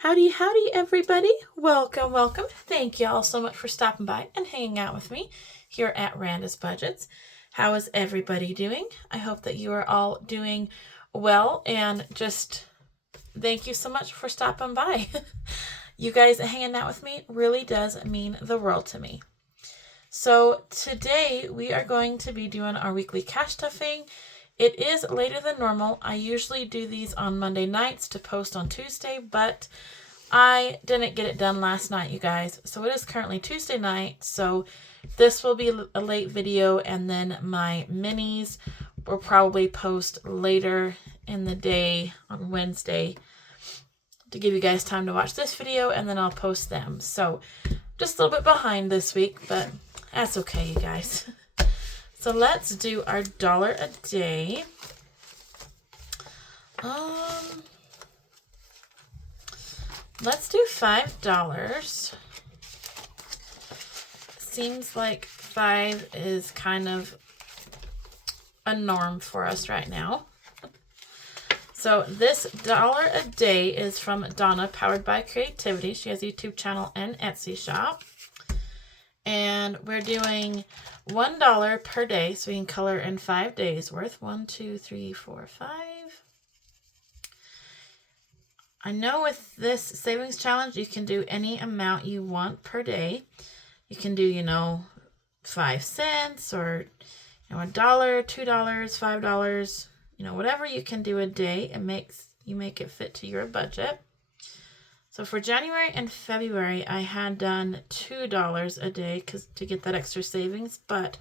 Howdy, howdy, everybody. Welcome, welcome. Thank you all so much for stopping by and hanging out with me here at Randa's Budgets. How is everybody doing? I hope that you are all doing well, and just thank you so much for stopping by. You guys hanging out with me really does mean the world to me. So today we are going to be doing our weekly cash stuffing. It is later than normal. I usually do these on Monday nights to post on Tuesday, but I didn't get it done last night, you guys. So it is currently Tuesday night, so this will be a late video, and then my minis will probably post later in the day on Wednesday to give you guys time to watch this video, and then I'll post them. So just a little bit behind this week, but that's okay, you guys. So let's do our dollar a day. Let's do $5. Seems like 5 is kind of a norm for us right now. So this dollar a day is from Donna, powered by creativity. She has a YouTube channel and Etsy shop. And we're doing $1 per day, so we can color in 5 days worth. 1, 2, 3, 4, 5. I know with this savings challenge, you can do any amount you want per day. You can do, 5 cents or, $1, $2, $5, whatever you can do a day. You make it fit to your budget. So for January and February, I had done $2 a day to get that extra savings, but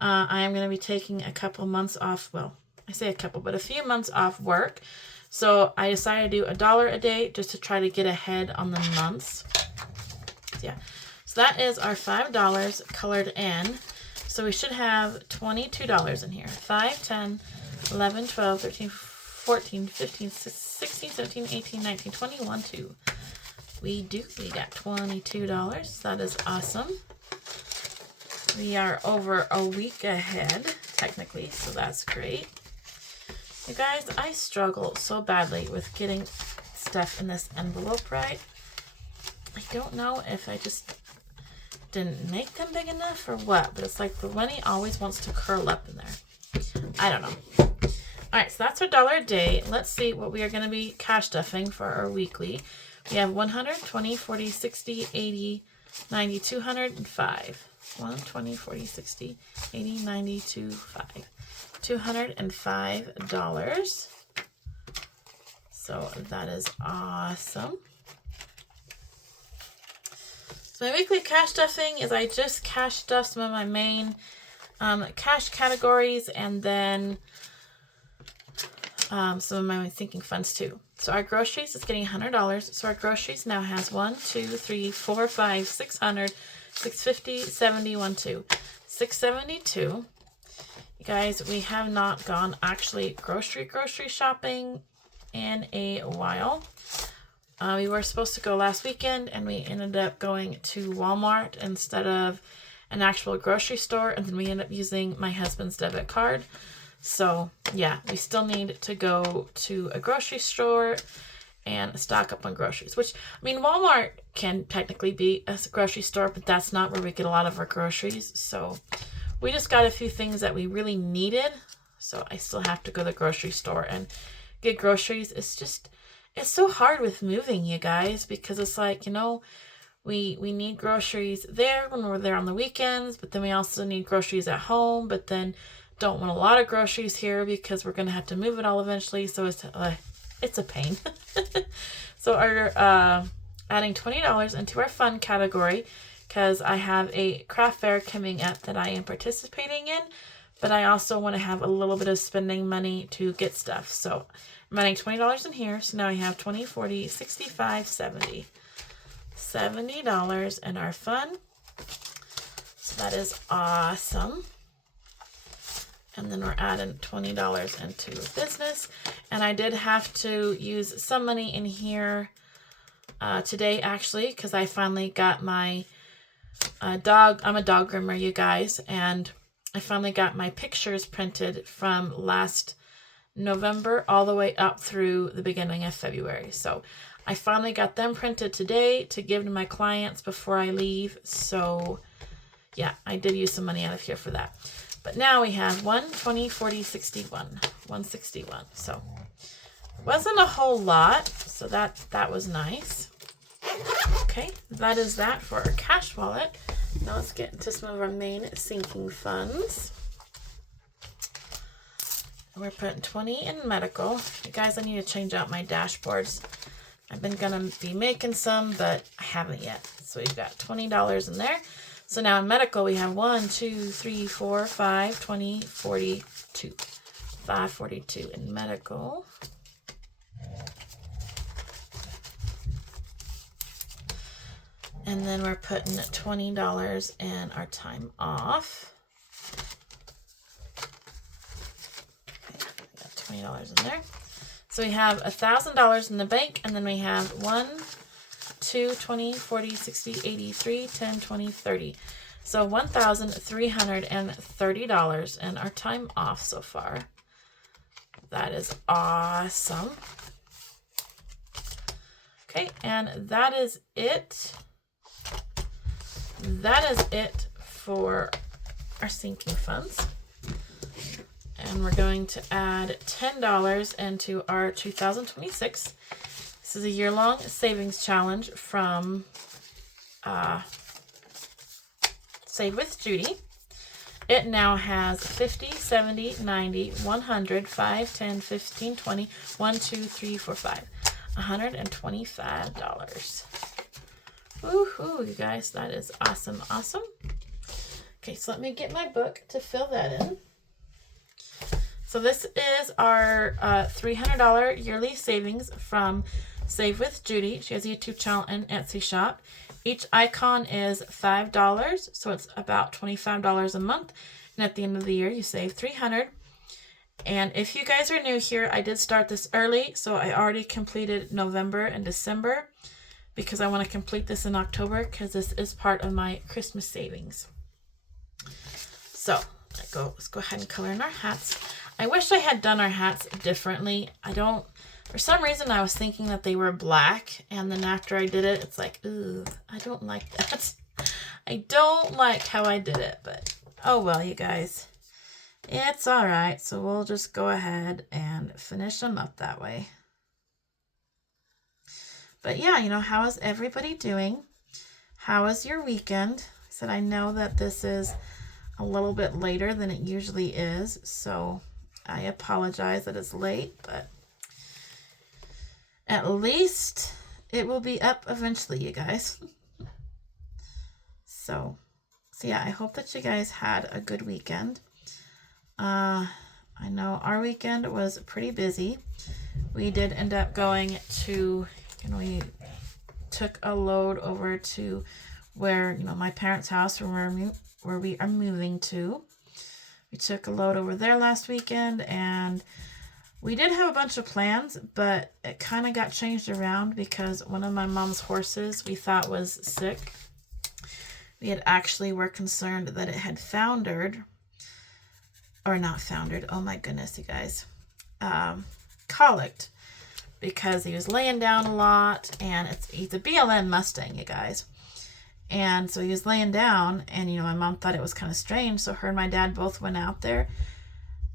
I am going to be taking a couple months off. Well, I say a couple, but a few months off work. So I decided to do $1 a day just to try to get ahead on the months. Yeah. So that is our $5 colored in. So we should have $22 in here. 5, 10, 11, 12, 13, 14, 15, 16, 17, 18, 19, 21, 2. We got $22. That is awesome. We are over a week ahead, technically, so that's great. You guys, I struggle so badly with getting stuff in this envelope right. I don't know if I just didn't make them big enough or what, but it's like the money always wants to curl up in there. I don't know. All right, so that's our $1 a day. Let's see what we are going to be cash stuffing for our weekly. We have 100, 20, 40, 60, 80, 90, 200, and 5. 1, 20, 40, 60, 80, 90, 5. $205. So that is awesome. So my weekly cash stuffing is I just cash stuff some of my main cash categories, and then some of my thinking funds too. So our groceries is getting $100. So our groceries now has 1, 2, 3, 4, 5, 600, 650, 70, 1, 2, 672. You guys, we have not gone actually grocery shopping in a while. We were supposed to go last weekend, and we ended up going to Walmart instead of an actual grocery store, and then we ended up using my husband's debit card. So yeah, we still need to go to a grocery store and stock up on groceries, which, Walmart can technically be a grocery store, but that's not where we get a lot of our groceries. So we just got a few things that we really needed. So I still have to go to the grocery store and get groceries. It's so hard with moving, you guys, because it's like, we need groceries there when we're there on the weekends, but then we also need groceries at home, but then don't want a lot of groceries here because we're going to have to move it all eventually. So it's a pain. So our adding $20 into our fun category, because I have a craft fair coming up that I am participating in, but I also want to have a little bit of spending money to get stuff. So I'm adding $20 in here. So now I have 20, 40, 65, 70. $70 in our fun. So that is awesome. And then we're adding $20 into business. And I did have to use some money in here today, actually, because I finally got my dog. I'm a dog groomer, you guys. And I finally got my pictures printed from last November all the way up through the beginning of February. So I finally got them printed today to give to my clients before I leave. So yeah, I did use some money out of here for that. But now we have 1, 20, 40, 61, 161. So it wasn't a whole lot. So that was nice. Okay, that is that for our cash wallet. Now let's get into some of our main sinking funds. We're putting 20 in medical. You guys, I need to change out my dashboards. I've been gonna be making some, but I haven't yet. So we've got $20 in there. So now in medical, we have 1, 2, 3, 4, 5, 20, 42. 542 in medical. And then we're putting $20 in our time off. Okay, we got $20 in there. So we have $1,000 in the bank, and then we have 1, 2, 20, 40, 60, 80, 3, 10, 20, 30. So $1,330 in our time off so far. That is awesome. Okay, and that is it. That is it for our sinking funds. And we're going to add $10 into our 2026. This is a year-long savings challenge from Save with Judy. It now has 50, 70, 90, 100, 5, 10, 15, 20, 1, 2, 3, 4, 5. $125. Woohoo, you guys. That is awesome, awesome. Okay, so let me get my book to fill that in. So this is our $300 yearly savings from Save with Judy. She has a YouTube channel and Etsy shop. Each icon is $5, so it's about $25 a month. And at the end of the year, you save $300. And if you guys are new here, I did start this early, so I already completed November and December because I want to complete this in October because this is part of my Christmas savings. So let's go ahead and color in our hats. I wish I had done our hats differently. For some reason I was thinking that they were black, and then after I did it, it's like, ooh, I don't like that. I don't like how I did it, but oh well, you guys. It's all right, so we'll just go ahead and finish them up that way. But yeah, how is everybody doing? How was your weekend? I said I know that this is a little bit later than it usually is, so I apologize that it's late, but at least it will be up eventually, you guys. So yeah, I hope that you guys had a good weekend. I know our weekend was pretty busy. We did end up going to, we took a load over to where, my parents' house where we are moving to. We took a load over there last weekend, and we did have a bunch of plans, but it kind of got changed around because one of my mom's horses we thought was sick. We had actually were concerned that it had foundered. Or not foundered. Oh my goodness, you guys. Colicked. Because he was laying down a lot, and he's a BLM Mustang, you guys. And so he was laying down, and my mom thought it was kind of strange, so her and my dad both went out there,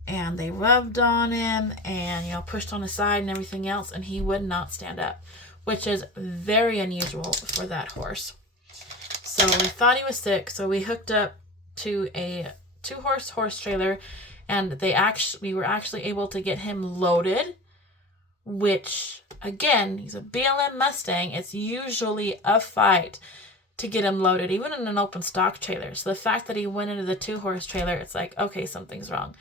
and they rubbed on him, and pushed on his side and everything else, and he would not stand up, which is very unusual for that horse. So we thought he was sick, so we hooked up to a 2-horse trailer, and we were actually able to get him loaded, which again, he's a BLM Mustang. It's usually a fight to get him loaded, even in an open stock trailer. So the fact that he went into the 2-horse trailer, it's like, okay, something's wrong.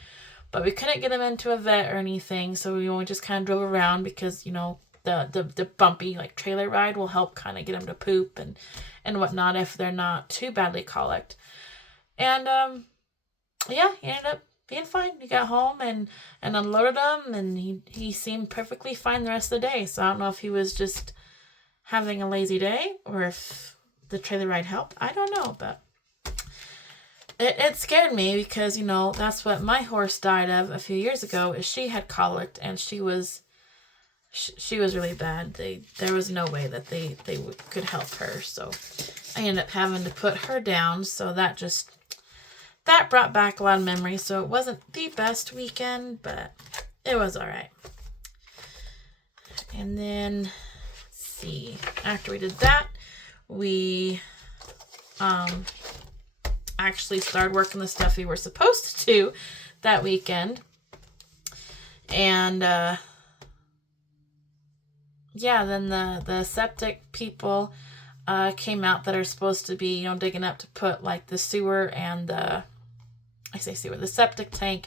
But we couldn't get him into a vet or anything, so we just kind of drove around because the bumpy trailer ride will help kind of get him to poop and whatnot if they're not too badly colicked. And yeah, he ended up being fine. He got home and unloaded him, and he seemed perfectly fine the rest of the day. So I don't know if he was just having a lazy day or if the trailer ride helped. I don't know, but it scared me because, you know, that's what my horse died of a few years ago, is she had colic, and she was really bad. There was no way that they could help her. So I ended up having to put her down. So that brought back a lot of memories. So it wasn't the best weekend, but it was all right. And then, let's see, after we did that, we actually started working the stuff we were supposed to do that weekend. And yeah, then the septic people came out that are supposed to be, you know, digging up to put like the sewer and the septic tank,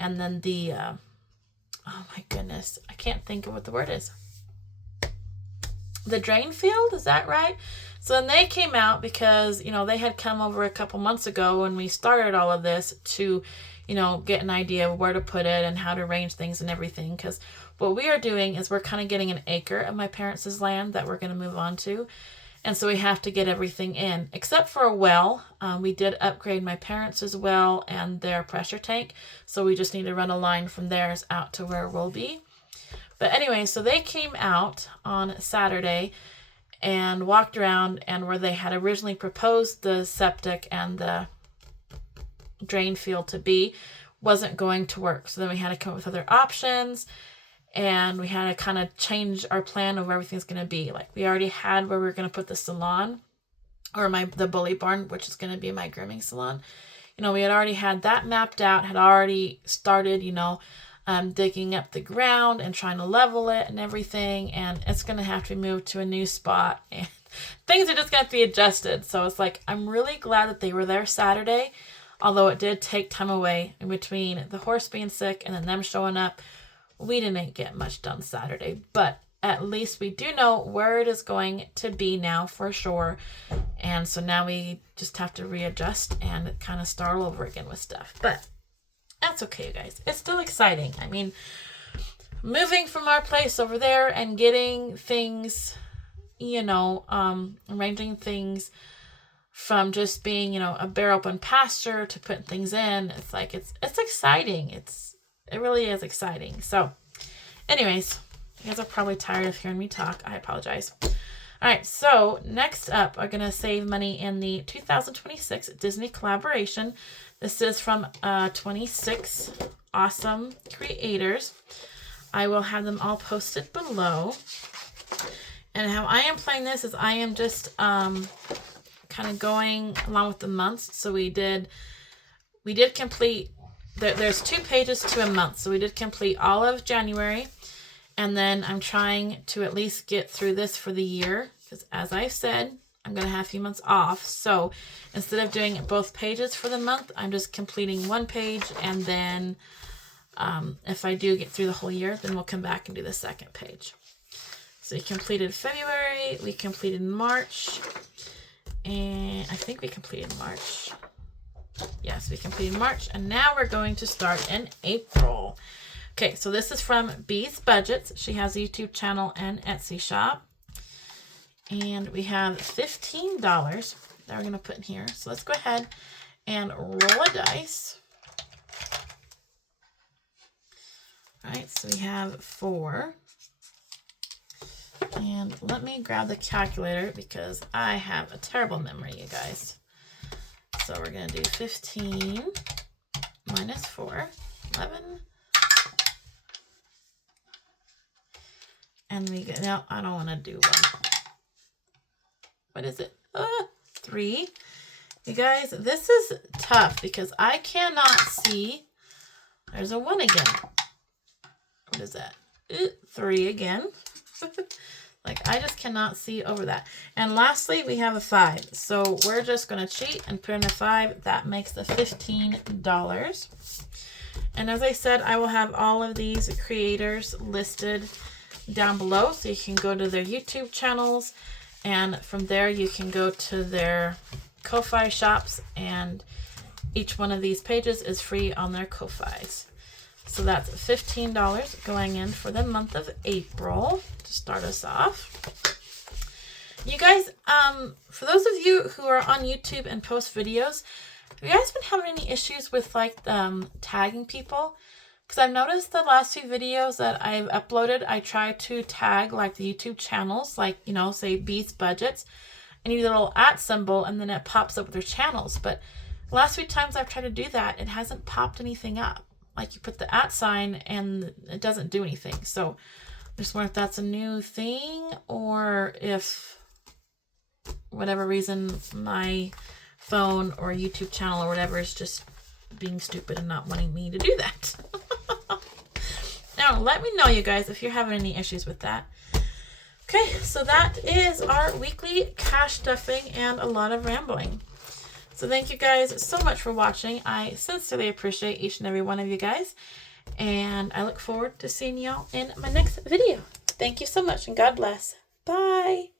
and then the oh my goodness, I can't think of what the word is. The drain field, is that right? So then they came out because, you know, they had come over a couple months ago when we started all of this to, you know, get an idea of where to put it and how to arrange things and everything. Because what we are doing is we're kind of getting an acre of my parents' land that we're going to move on to. And so we have to get everything in, except for a well. We did upgrade my parents' well and their pressure tank. So we just need to run a line from theirs out to where we'll be. But anyway, so they came out on Saturday and walked around, and where they had originally proposed the septic and the drain field to be wasn't going to work. So then we had to come up with other options, and we had to kind of change our plan of where everything's going to be. Like, we already had where we were going to put the salon, or the bully barn, which is going to be my grooming salon. You know, we had already had that mapped out, had already started, you know, digging up the ground and trying to level it and everything, and it's going to have to be moved to a new spot, and things are just going to be adjusted. So it's like, I'm really glad that they were there Saturday, although it did take time away in between the horse being sick and then them showing up. We didn't get much done Saturday, but at least we do know where it is going to be now for sure. And so now we just have to readjust and kind of start all over again with stuff. But that's okay, you guys. It's still exciting. I mean, moving from our place over there and getting things, you know, arranging things from just being, you know, a bare open pasture to putting things in. It's like, it's exciting. It really is exciting. So anyways, you guys are probably tired of hearing me talk. I apologize. All right. So next up, I'm going to save money in the 2026 Disney collaboration. This is from 26 awesome creators. I will have them all posted below. And how I am playing this is I am just kind of going along with the months. So we did complete, there's 2 pages to a month. So we did complete all of January. And then I'm trying to at least get through this for the year. Because as I've said, I'm going to have a few months off. So instead of doing both pages for the month, I'm just completing 1 page. And then if I do get through the whole year, then we'll come back and do the 2nd page. So we completed February. We completed March. And I think we completed March. Yes, we completed March. And now we're going to start in April. Okay, so this is from Bee's Budgets. She has a YouTube channel and Etsy shop. And we have $15 that we're going to put in here. So let's go ahead and roll a dice. All right, so we have 4. And let me grab the calculator because I have a terrible memory, you guys. So we're going to do 15 minus 4, 11. And we get, no, I don't want to do 1. What is it? 3. You guys, this is tough because I cannot see. There's a 1 again. What is that? 3 again. Like, I just cannot see over that. And lastly, we have a 5. So we're just going to cheat and put in a 5. That makes the $15. And as I said, I will have all of these creators listed down below. So you can go to their YouTube channels. And from there, you can go to their Ko-Fi shops. And each one of these pages is free on their Ko-Fis. So that's $15 going in for the month of April to start us off. You guys, for those of you who are on YouTube and post videos, Have you guys been having any issues with like tagging people? Because I've noticed the last few videos that I've uploaded, I try to tag like the YouTube channels, like, you know, say Beats Budgets, and you do a little @ symbol, and then it pops up with their channels. But the last few times I've tried to do that, it hasn't popped anything up. Like you put the @ sign and it doesn't do anything. So I just wonder if that's a new thing, or if whatever reason my phone or YouTube channel or whatever is just being stupid and not wanting me to do that. Now, let me know, you guys, if you're having any issues with that. Okay, so that is our weekly cash stuffing and a lot of rambling. So thank you guys so much for watching. I sincerely appreciate each and every one of you guys. And I look forward to seeing y'all in my next video. Thank you so much, and God bless. Bye.